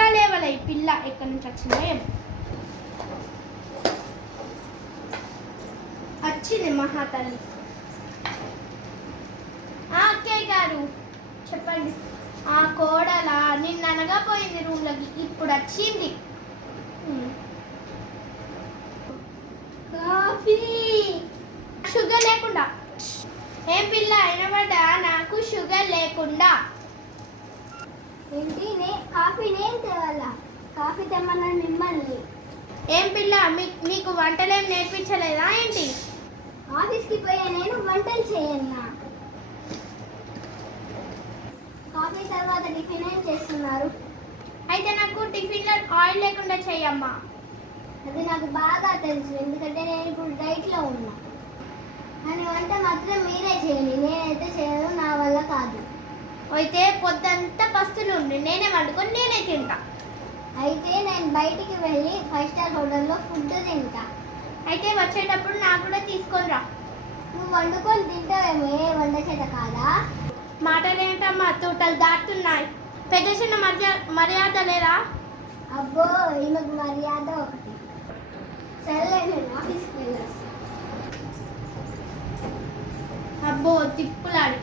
ఇంకా లేవలే ఈ పిల్ల ఎక్కడి నుంచి వచ్చిందో ఏమో. వచ్చింది మహాతల్లి. అక్కయ్య గారు చెప్పండి. ఆ కోడల నిన్న అనగా పోయింది రూమ్లోకి, ఇప్పుడు వచ్చింది. కాఫీ షుగర్ లేకుండా. ఏం పిల్ల అయినబడ్డా నాకు షుగర్ లేకుండా. ఏంటి కాఫీ నేను తేవాలా? కాఫీ తెమ్మన్నా మిమ్మల్ని. ఏం పిల్ల మీకు వంటలేం నేర్పించలేదా ఏంటి? ఆఫీస్కి పోయా నేను వంటలు చేయన్నా. కాఫీ తర్వాత టిఫిన్ ఏం చేస్తున్నారు? అయితే నాకు టిఫిన్లో ఆయిల్ లేకుండా చెయ్యమ్మా. అది నాకు బాగా తెలుసు, ఎందుకంటే నేను ఇప్పుడు డైట్లో ఉన్నా. కానీ వంట మాత్రం మీరే చేయండి, నేనైతే చేయను, నా వల్ల కాదు. అయితే పొద్దంతా పస్తులు ఉండి నేనే వండుకొని నేనే తింటా. అయితే నేను బయటికి వెళ్ళి 5 స్టార్ హోటల్లో ఫుడ్ తింటా. అయితే వచ్చేటప్పుడు నాకు కూడా తీసుకొని రా. నువ్వు వండుకొని తింటావేమో, ఏ వంట చేత కాదా? మాటలు ఏంటమ్మా తూటలు దాటుతున్నాయి. పెద్ద చిన్న మర్యాద లేదా? అబ్బో ఈమెకు మర్యాద ఒకటి. సరే నేను ఆఫీస్కి వెళ్ళొస్తా. అబ్బో తిప్పులాడి.